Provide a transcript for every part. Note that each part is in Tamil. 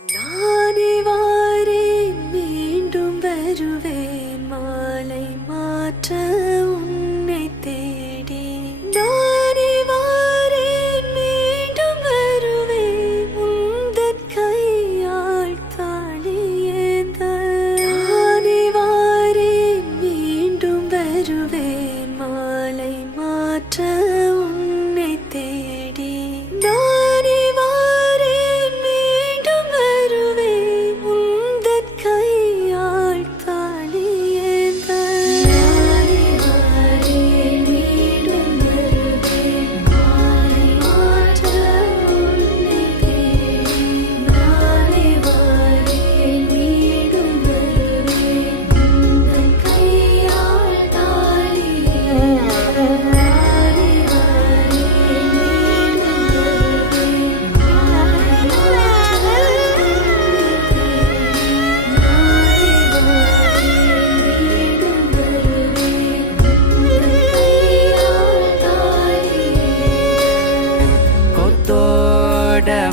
நானே வாரேன் மீண்டும் வருவேன் மாலை மாற்ற உன்னை தேடி நானே வாரேன் மீண்டும் வருவேன் உந்தன் கையால் தாளியேந்த நானே வாரேன் மீண்டும் வருவேன் மாலை மாற்ற உன்னை தேடி நானே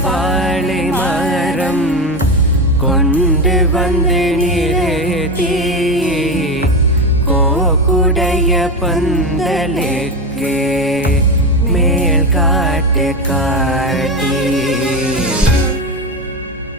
வாழை மரம் கொண்டு வந்து நிறுத்தி கோக்குடைய பந்தலுக்கு மேல் காட்டு காட்டி